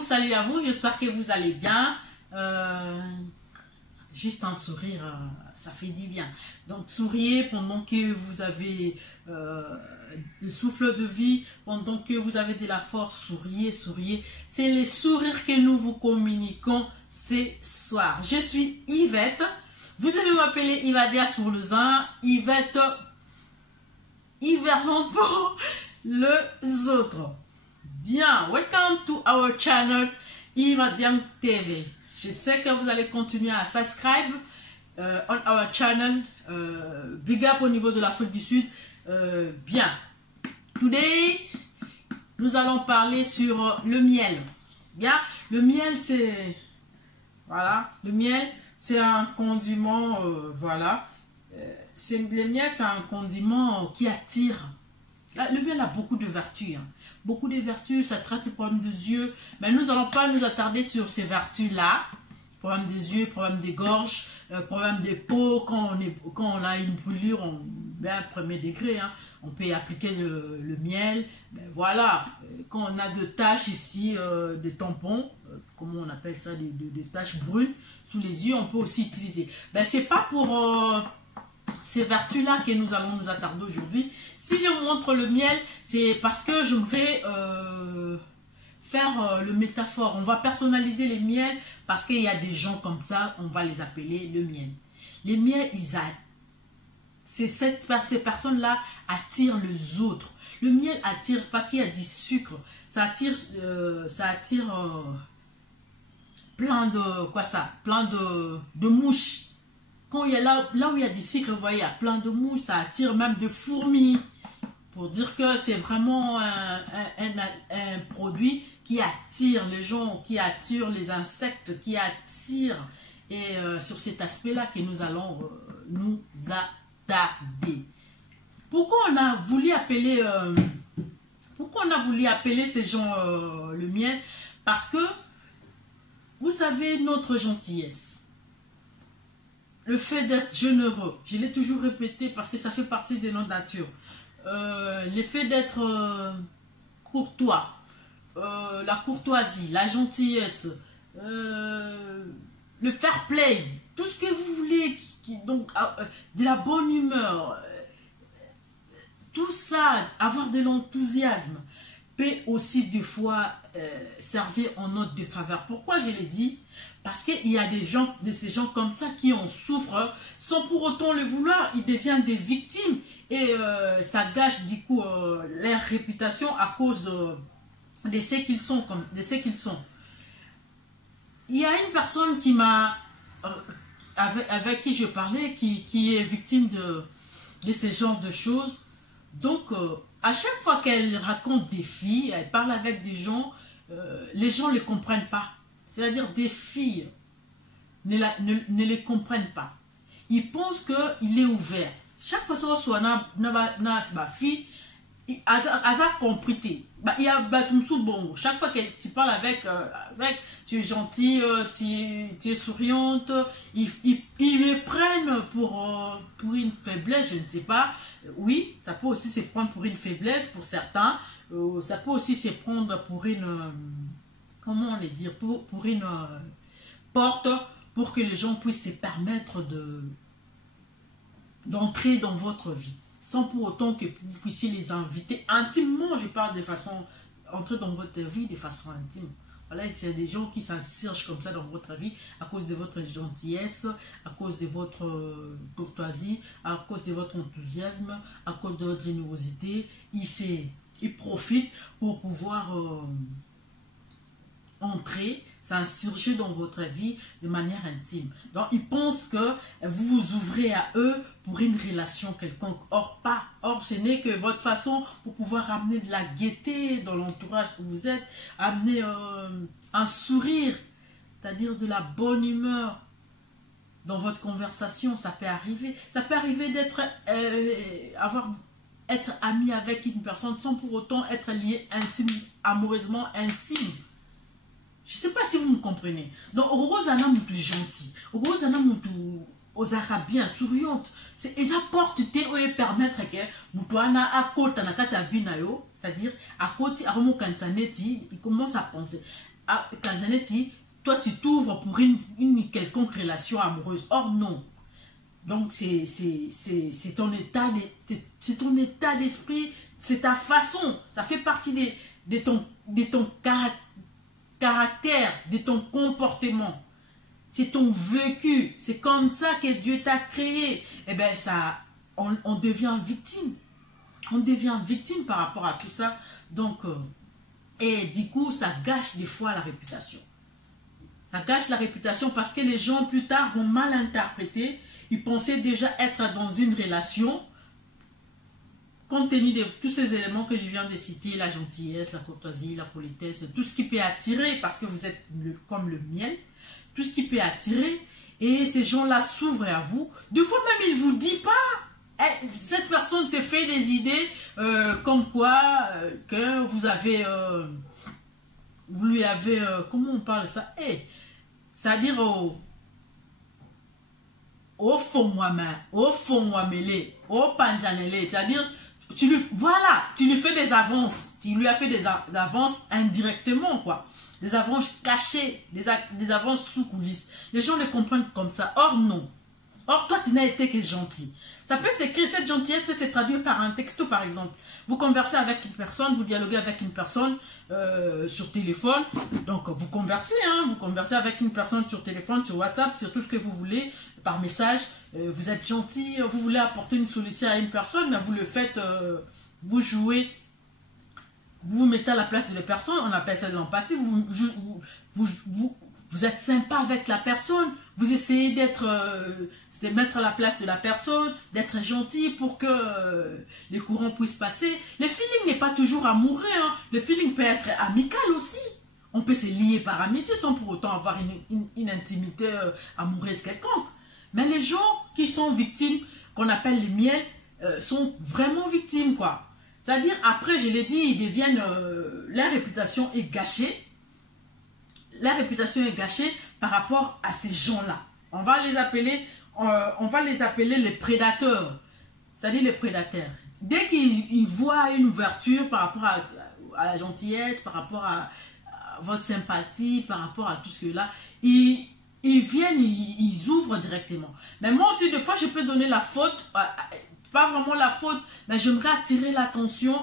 salut à vous, j'espère que vous allez bien. Juste un sourire, ça fait du bien. Donc souriez pendant que vous avez le souffle de vie, pendant que vous avez de la force, souriez, souriez. C'est les sourires que nous vous communiquons ce soir. Je suis Yvette, vous allez m'appeler Yvadia sur le zin, Yvette Yverland pour les autres. Bien, welcome to our channel Yvadian TV. Je sais que vous allez continuer à subscribe on our channel. Big up au niveau de l'Afrique du Sud. Bien, today nous allons parler sur le miel. Bien, le miel c'est voilà, le miel c'est un condiment voilà. Le miel c'est un condiment qui attire. Le miel a beaucoup de vertus. Hein. Beaucoup de vertus, ça traite les problèmes des yeux. Mais nous n'allons pas nous attarder sur ces vertus-là. Problème des yeux, problème des gorges, problème des peaux. Quand on a une brûlure, bien premier degré, hein, on peut appliquer le miel. Mais voilà, quand on a de taches ici, des tampons, comment on appelle ça, des taches brunes sous les yeux, on peut aussi utiliser. Ben, c'est pas pour ces vertus-là que nous allons nous attarder aujourd'hui. Si je vous montre le miel, c'est parce que j'aimerais faire le métaphore. On va personnaliser les miels parce qu'il y a des gens comme ça, on va les appeler le miel. Les miels, ces personnes-là attirent les autres. Le miel attire parce qu'il y a du sucre. Ça attire plein de mouches. Quand il y a là où il y a du sucre, vous voyez, il y a plein de mouches. Ça attire même de fourmis. Pour dire que c'est vraiment un produit qui attire les gens, qui attire les insectes, qui attire. Et sur cet aspect-là que nous allons nous attarder. Pourquoi on a voulu appeler ces gens le miel? Parce que, vous savez, notre gentillesse. Le fait d'être généreux, je l'ai toujours répété parce que ça fait partie de notre nature. L'effet d'être courtois, la courtoisie, la gentillesse, le fair play, tout ce que vous voulez, donc de la bonne humeur, tout ça, avoir de l'enthousiasme, peut aussi des fois servir en note de faveur. Pourquoi je l'ai dit? Parce qu'il y a de ces gens comme ça qui en souffrent sans pour autant le vouloir. Ils deviennent des victimes et ça gâche du coup leur réputation à cause de ce qu'ils sont. Il y a une personne qui m'a avec qui je parlais qui est victime de ce genre de choses. Donc à chaque fois qu'elle raconte des filles, elle parle avec des gens, les gens ne les comprennent pas. C'est-à-dire des filles ne les comprennent pas. Ils pensent qu'il est ouvert. Chaque fois que soit une fille, a compris. Chaque fois que tu parles avec tu es gentil, tu es souriante, ils les prennent pour une faiblesse, je ne sais pas. Oui, ça peut aussi se prendre pour une faiblesse pour certains. Ça peut aussi se prendre pour une... comment on les dire, pour une porte, pour que les gens puissent se permettre d'entrer dans votre vie, sans pour autant que vous puissiez les inviter intimement. Je parle de façon, entrer dans votre vie de façon intime. Voilà, c'est des gens qui s'insurgent comme ça dans votre vie à cause de votre gentillesse, à cause de votre courtoisie, à cause de votre enthousiasme, à cause de votre générosité. Ils profitent pour pouvoir... entrer, s'insurger dans votre vie de manière intime. Donc, ils pensent que vous vous ouvrez à eux pour une relation quelconque. Or, pas. Or, ce n'est que votre façon pour pouvoir amener de la gaieté dans l'entourage où vous êtes, amener un sourire, c'est-à-dire de la bonne humeur dans votre conversation. Ça peut arriver. Ça peut arriver d'être être ami avec une personne sans pour autant être lié intime, amoureusement intime. Je ne sais pas si vous me comprenez. Donc, Orozana Moutou gentil, Orozana Moutou aux Arabiens souriante, ils apportent et permettre que Moutouana à côté na kata vinayo, c'est-à-dire à côté à Romo Kansaneti, il commence à penser. toi tu t'ouvres pour une quelconque relation amoureuse. Or non. Donc c'est ton état d'esprit, c'est ta façon, ça fait partie de ton caractère, de ton comportement. C'est ton vécu, c'est comme ça que Dieu t'a créé. Et bien ça, on devient victime. On devient victime par rapport à tout ça. Donc, et du coup, ça gâche des fois la réputation. Ça gâche la réputation parce que les gens plus tard vont mal interpréter. Ils pensaient déjà être dans une relation. Compte tenu de tous ces éléments que je viens de citer, la gentillesse, la courtoisie, la politesse, tout ce qui peut attirer, parce que vous êtes comme le miel, tout ce qui peut attirer, et ces gens-là s'ouvrent à vous. Des fois même, ils ne vous disent pas. Cette personne s'est fait des idées comme quoi que vous lui avez, comment on parle ça, c'est-à-dire au fond moi-même, au fond moi-mêlé, au panjanelé, c'est-à-dire tu lui fais des avances, tu lui as fait des avances indirectement, quoi. Des avances cachées, des avances sous coulisses. Les gens le comprennent comme ça. Or, non. Or, toi, tu n'as été que gentil. Ça peut s'écrire, cette gentillesse peut se traduire par un texto, par exemple. Vous conversez avec une personne, vous dialoguez avec une personne sur téléphone. Donc, vous conversez avec une personne sur téléphone, sur WhatsApp, sur tout ce que vous voulez, par message. Vous êtes gentil, vous voulez apporter une solution à une personne, mais vous le faites, vous jouez. Vous mettez à la place de la personne, on appelle ça de l'empathie, vous êtes sympa avec la personne, vous essayez de mettre à la place de la personne, d'être gentil pour que les courants puissent passer. Le feeling n'est pas toujours amoureux, hein. Le feeling peut être amical aussi. On peut se lier par amitié sans pour autant avoir une intimité amoureuse quelconque. Mais les gens qui sont victimes, qu'on appelle les miels, sont vraiment victimes, quoi. C'est-à-dire, après, je l'ai dit, ils deviennent... leur réputation est gâchée. La réputation est gâchée par rapport à ces gens-là. On va les appeler les prédateurs. C'est-à-dire les prédateurs. Dès qu'ils voient une ouverture par rapport à la gentillesse, par rapport à votre sympathie, par rapport à tout ce que là, ils viennent, ils ouvrent directement. Mais moi aussi, des fois, je peux donner la faute... pas vraiment la faute, mais j'aimerais attirer l'attention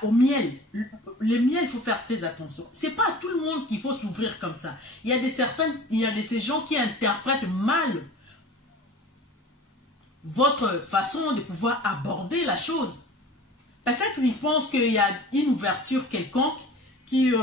au miel. Le miel, il faut faire très attention. C'est pas à tout le monde qu'il faut s'ouvrir comme ça. Il y a ces gens qui interprètent mal votre façon de pouvoir aborder la chose. Peut-être ils pensent qu'il y a une ouverture quelconque qui...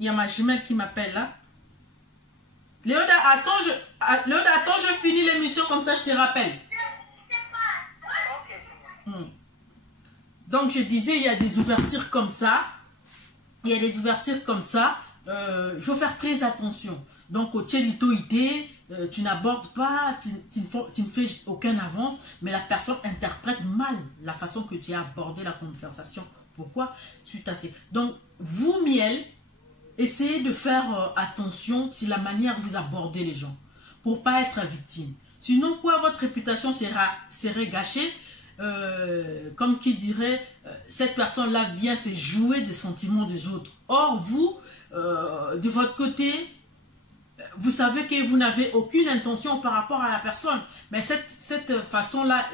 il y a ma jumelle qui m'appelle là. Léoda, attends, je finis l'émission comme ça, je te rappelle. Donc je disais, il y a des ouvertures comme ça. Il y a des ouvertures comme ça. Il faut faire très attention. Donc au tchelitoïté, tu n'abordes pas, tu ne fais aucun avance, mais la personne interprète mal la façon que tu as abordé la conversation. Pourquoi? Suite à ces... Donc vous, miel, essayez de faire attention sur la manière que vous abordez les gens, pour ne pas être victime. Sinon, quoi, votre réputation serait gâchée. Comme qui dirait, cette personne-là vient se jouer des sentiments des autres. Or, vous, de votre côté, vous savez que vous n'avez aucune intention par rapport à la personne. Mais cette façon-là,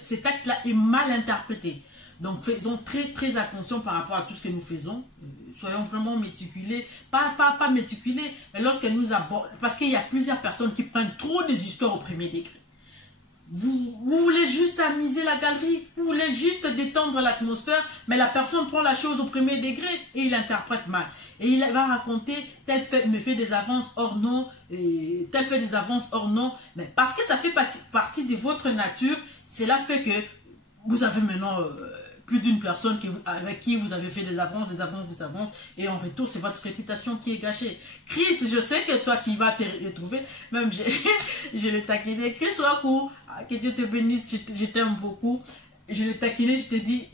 cet acte-là est mal interprété. Donc, faisons très, très attention par rapport à tout ce que nous faisons. Soyons vraiment méticulés. Pas méticulés, mais lorsque nous abordons... Parce qu'il y a plusieurs personnes qui prennent trop des histoires au premier degré. Vous voulez juste amuser la galerie, vous voulez juste détendre l'atmosphère, mais la personne prend la chose au premier degré et il interprète mal. Et il va raconter, tel fait me fait des avances hors non, et tel fait des avances hors non. Mais parce que ça fait partie de votre nature, cela fait que vous avez maintenant plus d'une personne avec qui vous avez fait des avances, et en retour, c'est votre réputation qui est gâchée. Chris, je sais que toi, tu vas te retrouver, même je l'ai taquiné. Chris Wakou, que Dieu te bénisse, je t'aime beaucoup. Je l'ai taquiné, je t'ai dit,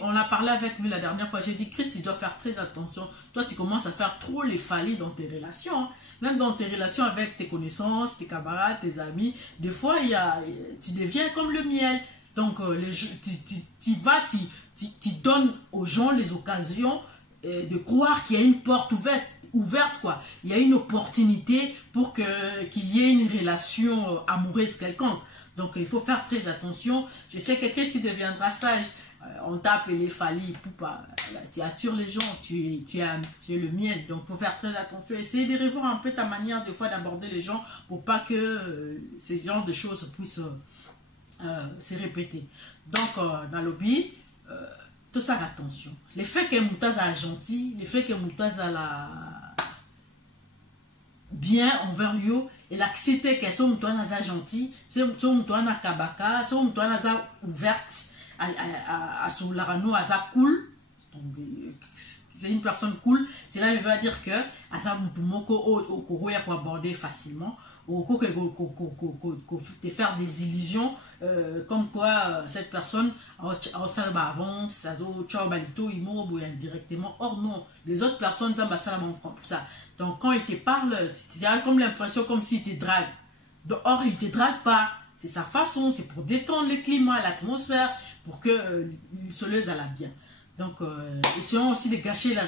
on a parlé avec lui la dernière fois, j'ai dit, Chris, tu dois faire très attention. Toi, tu commences à faire trop les faillis dans tes relations, hein. Même dans tes relations avec tes connaissances, tes camarades, tes amis. Des fois, tu deviens comme le miel. Donc, tu donnes aux gens les occasions de croire qu'il y a une porte ouverte quoi. Il y a une opportunité pour qu'il y ait une relation amoureuse quelconque. Donc il faut faire très attention. Je sais que qu'est-ce qui deviendra sage? On t'a appelé Fali Poupa, tu attires les gens, tu es le miel, donc il faut faire très attention. Essayer de revoir un peu ta manière des fois d'aborder les gens pour pas que ces genres de choses puissent se répéter. Donc dans le lobby, tout ça attention. Le fait que Moutaz a gentil, le fait que Moutaz a la bien envers you, et l'accepter que son Moutaz a gentil, son Moutaz a kabaka, son Moutaz a ouverte. À son larano à cool, c'est une personne cool, cela veut dire que à ça au aborder facilement ou te faire des illusions comme quoi cette personne avance directement. Or non, les autres personnes comme ça. Donc quand il te parle, c'est comme l'impression comme s'il te drague. Or il te drague pas. C'est sa façon, c'est pour détendre le climat, l'atmosphère, pour que l'isoleuse aille bien. Donc, essayons aussi de gâcher,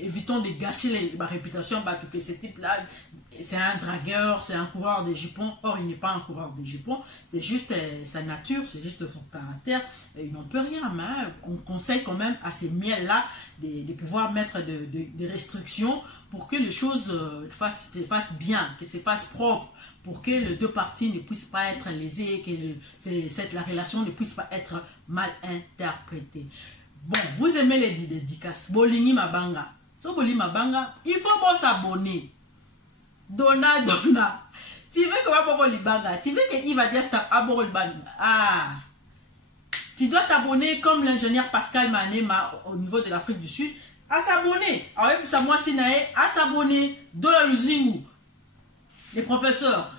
évitons de gâcher ma réputation, parce que ce type-là, c'est un dragueur, c'est un coureur de jupons. Or, il n'est pas un coureur de jupons, c'est juste sa nature, c'est juste son caractère. Il n'en peut rien, mais on conseille quand même à ces miels-là de pouvoir mettre des restrictions pour que les choses se fassent bien, que se fassent propre, pour que les deux parties ne puissent pas être lésées, que la relation ne puisse pas être mal interprétée. Bon, vous aimez les dédicaces. Bolingi Mabanga. So Bolingi Mabanga, il faut s'abonner. Donna. Tu veux comment Bobo Libanga? Tu veux qu'il va dire stop à Bobo Libanga? Ah. Tu dois t'abonner comme l'ingénieur Pascal Mané au niveau de l'Afrique du Sud. À s'abonner. Ah oui, ça moi Sinae, à s'abonner. Dola Luzingu. Les professeurs.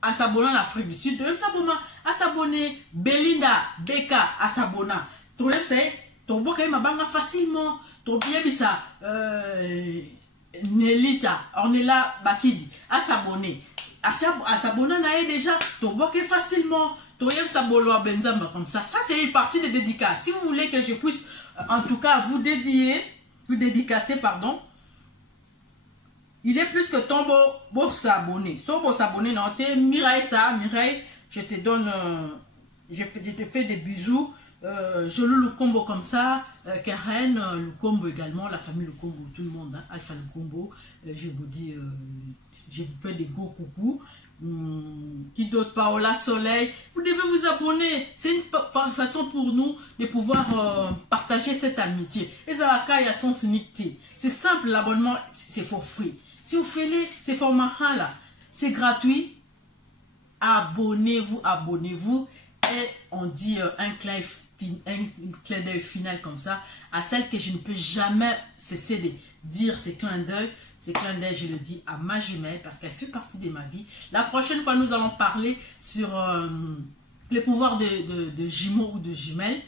À s'abonner en Afrique du Sud. À s'abonner. Belinda, Beka, à s'abonner. Tu sais, tu peux mabanga facilement. Tu peux ça. Nelita, Ornella Bakidi, à s'abonner. À s'abonner, déjà. Tu peux facilement. Tu peux s'abonner Benzama comme ça. Ça, c'est une partie de dédicace. Si vous voulez que je puisse, en tout cas, vous dédicacer, pardon. Il est plus que ton beau s'abonner. Son beau s'abonner, non, t'es Mireille, je te donne, je te fais des bisous. Je loue le combo comme ça, Karen, le combo également, la famille le combo, tout le monde, hein, Alpha le combo. Je vous dis, je vous fais des gros coucous. Qui d'autre? Paola Soleil, vous devez vous abonner. C'est une façon pour nous de pouvoir partager cette amitié. Et ça va il y a son unité. C'est simple, l'abonnement, c'est for free. Si vous faites ces formats là, c'est gratuit. Abonnez-vous, abonnez-vous. Et on dit un clin d'œil final comme ça à celle que je ne peux jamais cesser de dire ces clins d'œil. Ces clins d'œil, je le dis à ma jumelle parce qu'elle fait partie de ma vie. La prochaine fois, nous allons parler sur les pouvoirs de jumeaux ou de jumelles.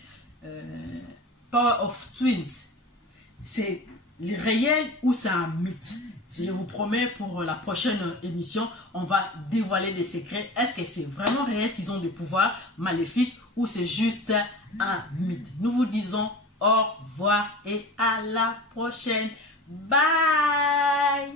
Power of Twins. C'est le réel ou c'est un mythe? Je vous promets, pour la prochaine émission, on va dévoiler des secrets. Est-ce que c'est vraiment réel qu'ils ont des pouvoirs maléfiques ou c'est juste un mythe? Nous vous disons au revoir et à la prochaine. Bye!